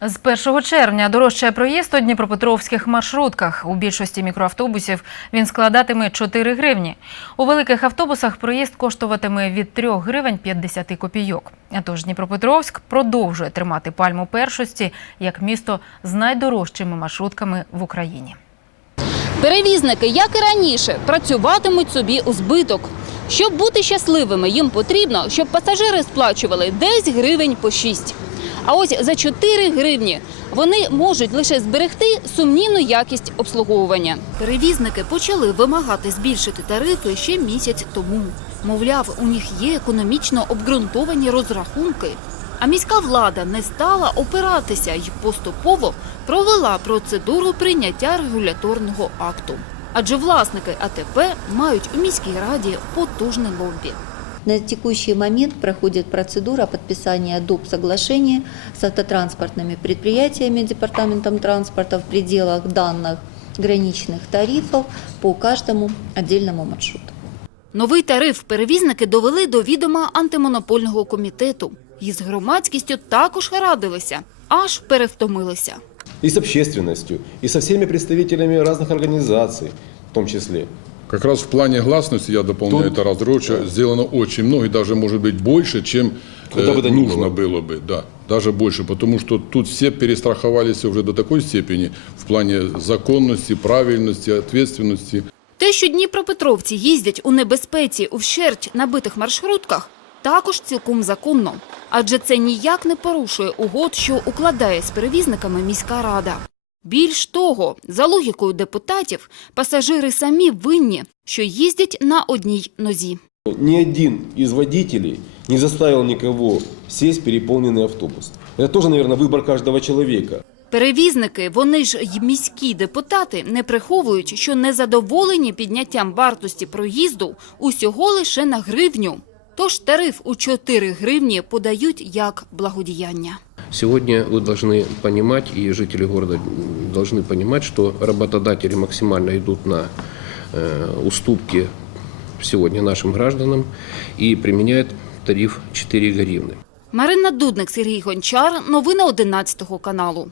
З 1 червня дорожчає проїзд у дніпропетровських маршрутках. У більшості мікроавтобусів він складатиме 4 гривні. У великих автобусах проїзд коштуватиме від 3 гривень 50 копійок. А Тож Дніпропетровськ продовжує тримати пальму першості як місто з найдорожчими маршрутками в Україні. Перевізники, як і раніше, працюватимуть собі у збиток. Щоб бути щасливими, їм потрібно, щоб пасажири сплачували десь гривень по 6. А ось за 4 гривні вони можуть лише зберегти сумнівну якість обслуговування. Перевізники почали вимагати збільшити тарифи ще місяць тому. Мовляв, у них є економічно обґрунтовані розрахунки. А міська влада не стала опиратися і поступово провела процедуру прийняття регуляторного акту. Адже власники АТП мають у міській раді потужне лобі. На текущий момент проходит процедура подписания доп. соглашения с автотранспортными предприятиями Департаментом транспорта в пределах данных граничных тарифов по каждому отдельному маршруту. Новий тариф перевізники довели до відома антимонопольного комітету. І з громадськістю також радилися, аж перевтомилися. и с общественностью, и со всеми представителями разных организаций в том числе. Как раз в плане гласности, я дополняю Тут- это Раздроча, сделано очень много, и даже может быть больше, чем Куда э, бы то ни нужно было. было бы. Да, даже больше, потому что тут все перестраховались уже до такой степени в плане законности, правильности, ответственности. Те, що дніпропетровці їздять у небезпеці у вщерть набитих маршрутках, також цілком законно. Адже це ніяк не порушує угод, що укладає з перевізниками міська рада. Більш того, за логікою депутатів, пасажири самі винні, що їздять на одній нозі. Ни один из водителей не заставил никого сесть в переполненный автобус. Это тоже, наверное, выбор каждого человека. Перевізники, вони ж й міські депутати, не приховують, що незадоволені підняттям вартості проїзду усього лише на гривню. Тож тариф у 4 гривні подають як благодіяння. Сегодня вы должны понимать, и жители города должны понимать, что работодатели максимально идут на э, уступки сегодня нашим гражданам и применяют тариф 4 гривны. Марина Дудник, Сергій Гончар. Новини 11 каналу.